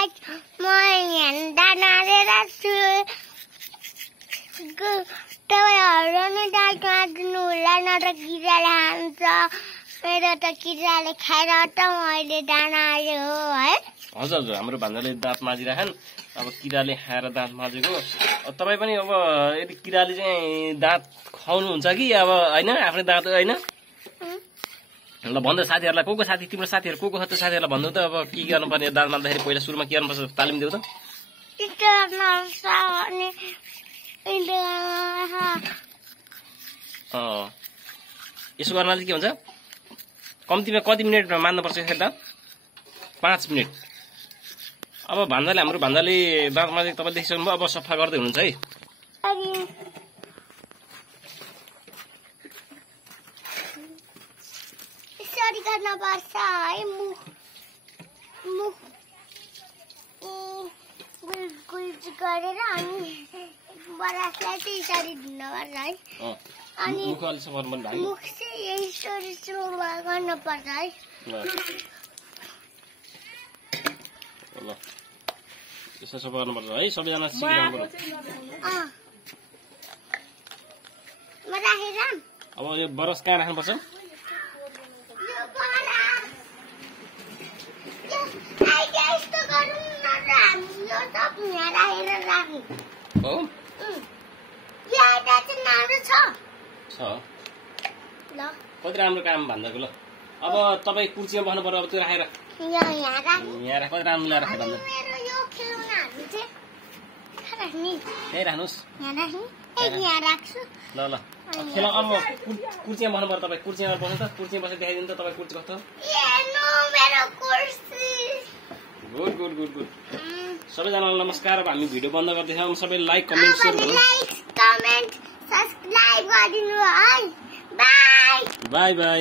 guys म यहाँ दाना हालेर छु तपाईहरु नि दाना दिनु होला न त किराले खान्छ मेरो त किराले खाएर त मैले दाना हाल्यो है हजुर हजुर हाम्रो भान्जाले दाँत माझिराखन् अब किराले खाएर दाँत माझेको तपाई पनि अब यदि किराले चाहिँ दाँत खुवाउनुहुन्छ कि अब हैन आफ्नो दाँत हैन ल भन्दै साथीहरुलाई को साथी तिम्रो साथीहरु को छ त साथीहरुलाई भन्नु त अब के गर्नुपर्ने दाँत माझ्दाखेरि पहिला सुरुमा के गर्नुपर्छ तालिम देऊ त यसो गर्नाले के हुन्छ कम्तीमा कति मिनेट मान्नुपर्छ यसरी दाँत 5 मिनेट अब हाम्रो भान्जाले दाँत माझेको तपाईले देखिसक्नुभयो अब सफा गर्दै हुनुहुन्छ है यसरी गर्न पर्छ है मुख गुल गरेर अनि बरासलाई चाहिँ यसरी दिनुपर्छ है अनि मुख अलि सफा गर्नु पर्छ मुख चाहिँ यसरी सुरुमा गर्न पर्छ है ल यसो सफा गर्नुपर्छ है सबैजना सिकिराख्नु पर्छ म राखेर अब यो बरस कहाँ राख्नुपर्छ हो कति राम्रो काम भन्दाको ल अब तपाई कुर्सीमा बस्नु पर्यो अब त्यो राखेर यहाँ राख कति राम्रो ल्याएर राख्नु त्यही राख्नुहोस् ल ल खेल अब कुर्सीमा बस्नु पर्यो तपाईँ कुर्सीमा बस्नु त कुर्सीमा बसेर देखाइदिनु त तपाईँ कुर्सी कस्तो गुड गुड गुड गुड सबैजनालाई नमस्कार अब हामी भिडियो बन्द गर्दैछौँ सबै लाइक कमेन्ट सेयर गर्नु सब्स्क्राइब गरिदिनु है बाइ बाइ बाइ